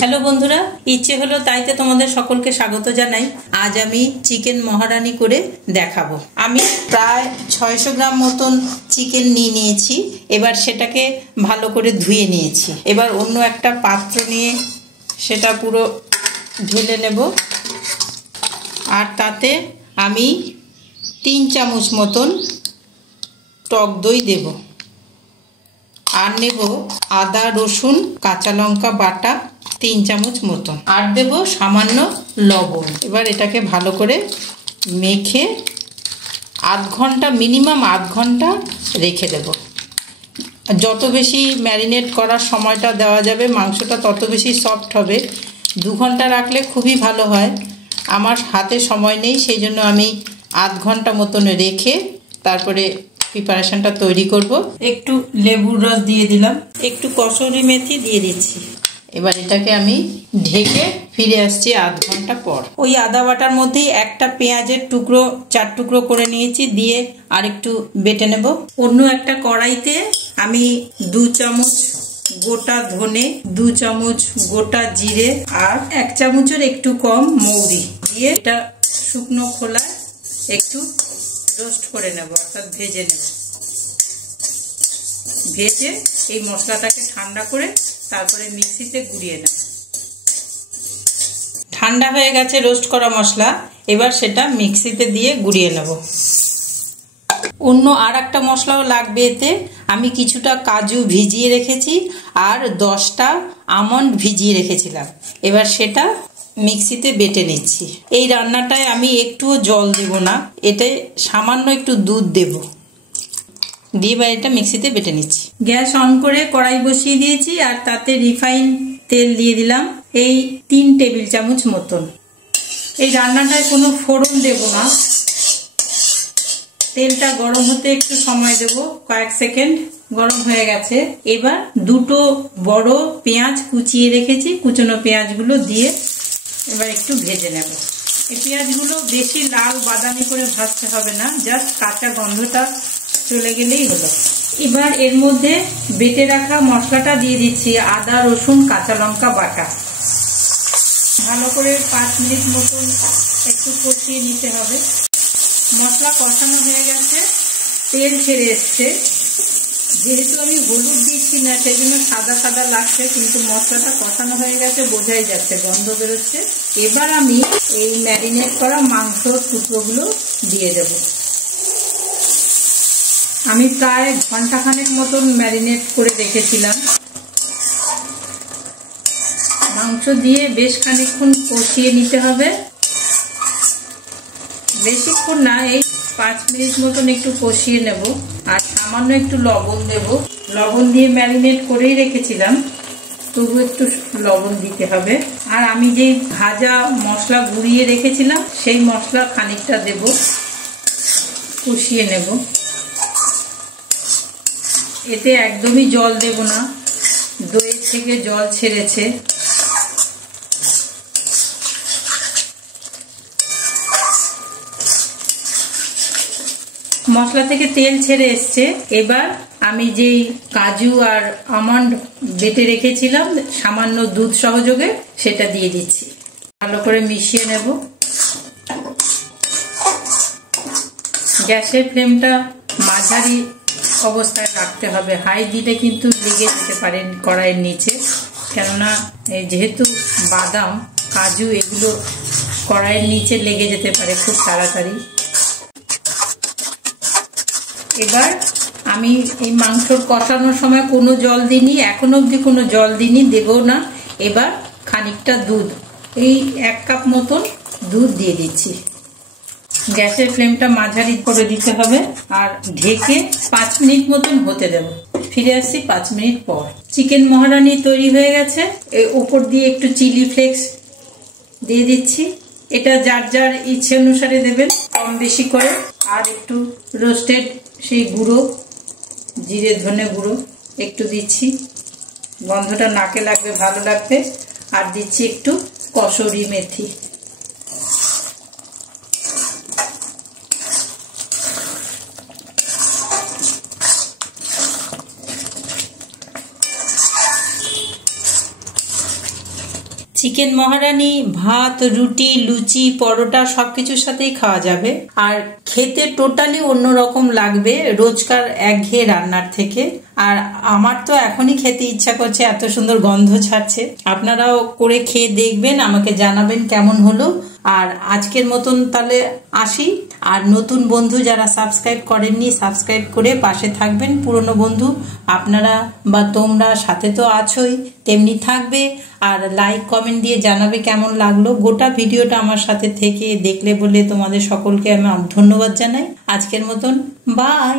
Hello বন্ধুরা, ইচ্ছে হলো তাইতে তোমাদের সকলকে স্বাগত জানাই। আজ আমি চিকেন মহারানি করে দেখাবো। আমি প্রায় 600 গ্রাম মতন চিকেন নিয়েছি। এবার সেটাকে ভালো করে ধুয়ে নিয়েছি। এবার অন্য একটা পাত্র নিয়ে সেটা পুরো ঢেলে নেব। আর তাতে আমি 3 চামচ মতন টক দই দেব। আর নেব আদা রসুন কাঁচা লঙ্কা বাটা 3 চামচ মতন। আর দেব সামান্য লবণ। এবার এটাকে ভালো করে মেখে মিনিমাম আধ ঘন্টা রেখে দেব। যত বেশি ম্যারিনেট করার সময়টা দেওয়া যাবে মাংসটা তত বেশি সফট হবে। 2 ঘন্টা রাখলে খুবই ভালো হয়। আমার হাতে সময় নেই, সেই জন্য আমি আধ ঘন্টা মতন রেখে তারপরে প্রিপারেশনটা তৈরি করব। একটু লেবুর রস দিয়ে দিলাম, একটু কসুরি মেথি দিয়ে দিচ্ছি। এবার এটাকে আমি ঢেকে ফিরে আসছি আধ ঘন্টা পর। ওই আদা বাটার মধ্যেই একটা পেঁয়াজের টুকরো 4 টুকরো করে নিয়েছি, দিয়ে আর একটু বেটে নেব। অন্য একটা কড়াইতে আমি 2 চামচ গোটা ধনে, 2 চামচ গোটা জিরে আর 1 চামচের একটু কম মৌরি দিয়ে এটা শুকনো খোলায় একটু রোস্ট করে নেব, অর্থাৎ ভেজে নেব। ভেজে এই মশলাটাকে ঠান্ডা করে তারপরে মিক্সিতে গুঁড়িয়ে নেব। ঠান্ডা হয়ে গেছে রোস্ট করা মশলা, এবার সেটা মিক্সিতে দিয়ে গুঁড়িয়ে নেব। অন্য আর একটা মশলাও লাগবে এতে। আমি কিছুটা কাজু ভিজিয়ে রেখেছি আর 10টা আমন্ড ভিজিয়ে রেখেছিলাম। এবার সেটা মিক্সিতে বেটে নিচ্ছি। এই রান্নাটায় আমি একটুও জল দেব না, এতে সামান্য একটু দুধ দেব, দিয়ে এবার এটা মিক্সিতে বেটে নিচ্ছি। গ্যাস অন করে কড়াই বসিয়ে দিয়েছি আর তাতে রিফাইন তেল দিয়ে দিলাম এই 3 টেবিল চামচ মতন। এই রান্নাটায় কোনো ফোড়ন দেব না। তেলটা গরম হতে একটু সময় দেব, কয়েক সেকেন্ড। গরম হয়ে গেছে। এবার 2টো বড় পেঁয়াজ কুচিয়ে রেখেছি, কুচনো পেঁয়াজগুলো দিয়ে এবার একটু ভেজে নেব। এই পেঁয়াজগুলো বেশি লাল বাদামি করে ভাজতে হবে না, জাস্ট কাঁচা গন্ধটা চলে গেলেই হলো। এবার এর মধ্যে বেটে রাখা মশলাটা দিয়ে দিচ্ছি, আদা রসুন কাঁচা লঙ্কা বাটা। ভালো করে 5 মিনিট মতন একটু কষিয়ে নিতে হবে। মশলা কষানো হয়ে গেছে, তেল ছেড়ে এসছে। যেহেতু আমি হলুদ দিচ্ছি না সেই জন্য সাদা সাদা লাগছে, কিন্তু মশলাটা কষানো হয়ে গেছে, বোঝাই যাচ্ছে, গন্ধ বেরোচ্ছে। এবার আমি এই ম্যারিনেট করা মাংসর টুকরোগুলো দিয়ে দেব। আমি প্রায় ঘন্টাখানেক মতন ম্যারিনেট করে রেখেছিলাম। মাংস দিয়ে বেশ খানিকক্ষণ কষিয়ে নিতে হবে। বেশিক্ষণ না, এই 5 মিনিট মতন একটু কষিয়ে নেব। আর সামান্য একটু লবণ দেব। লবণ দিয়ে ম্যারিনেট করেই রেখেছিলাম, তবু একটু লবণ দিতে হবে। আর আমি যেই ভাজা মশলা গুঁড়িয়ে রেখেছিলাম সেই মশলা খানিকটা দেব, কষিয়ে নেব। এতে একদমই জল দেব না, দই থেকে জল ছেড়েছে। মশলা থেকে তেল ছেড়ে এসছে। এবার আমি যেই কাজু আর আমন্ড বেটে রেখেছিলাম সামান্য দুধ সহযোগে সেটা দিয়ে দিচ্ছি। ভালো করে মিশিয়ে নেব। গ্যাসের ফ্লেমটা মাঝারি অবস্থায় রাখতে হবে, হাই দিলে কিন্তু লেগে যেতে পারে কড়াইয়ের নিচে। কেননা যেহেতু বাদাম কাজু এগুলো কড়াইয়ের নিচে লেগে যেতে পারে খুব তাড়াতাড়ি। এবার আমি এই মাংসর কষানোর সময় কোনো জল দিইনি, এখনো অবধি কোনো জল দিইনি, দেব না। এবার খানিকটা দুধ, এই 1 কাপ মতন দুধ দিয়ে দিচ্ছি। গ্যাসের ফ্লেমটা মাঝারি করে দিতে হবে আর ঢেকে 5 মিনিট মতন হতে দেব। ফিরে আসছি 5 মিনিট পর। চিকেন মহারানি তৈরি হয়ে গেছে। এই ওপর দিয়ে একটু চিলি ফ্লেক্স দিয়ে দিচ্ছি। এটা যার যার ইচ্ছে অনুসারে দেবেন, কম বেশি করে। আর একটু রোস্টেড সেই গুঁড়ো, জিরে ধনে গুঁড়ো একটু দিচ্ছি, গন্ধটা নাকে লাগবে, ভালো লাগবে। আর দিচ্ছি একটু কসুরি মেথি। চিকেন মহারানি ভাত, রুটি, লুচি, পরোটা সবকিছুর সাথেই খাওয়া যাবে। আর খেতে টোটালি অন্যরকম লাগবে রোজকার একঘেয়ে রান্নার থেকে। আর আমার তো এখনই খেতে ইচ্ছা করছে, এত সুন্দর গন্ধ ছাড়ছে। আপনারাও করে খেয়ে দেখবেন, আমাকে জানাবেন কেমন হলো। আর আজকের মতন তাহলে আসি। আর নতুন বন্ধু যারা সাবস্ক্রাইব করেননি, সাবস্ক্রাইব করে পাশে থাকবেন। পুরনো বন্ধু আপনারা বা তোমরা সাথে তো আছোই, তেমনি থাকবে। আর লাইক কমেন্ট দিয়ে জানাবে কেমন লাগলো। গোটা ভিডিওটা আমার সাথে থেকে দেখলে বলে তোমাদের সকলকে আমি ধন্যবাদ জানাই। আজকের মতন বাই।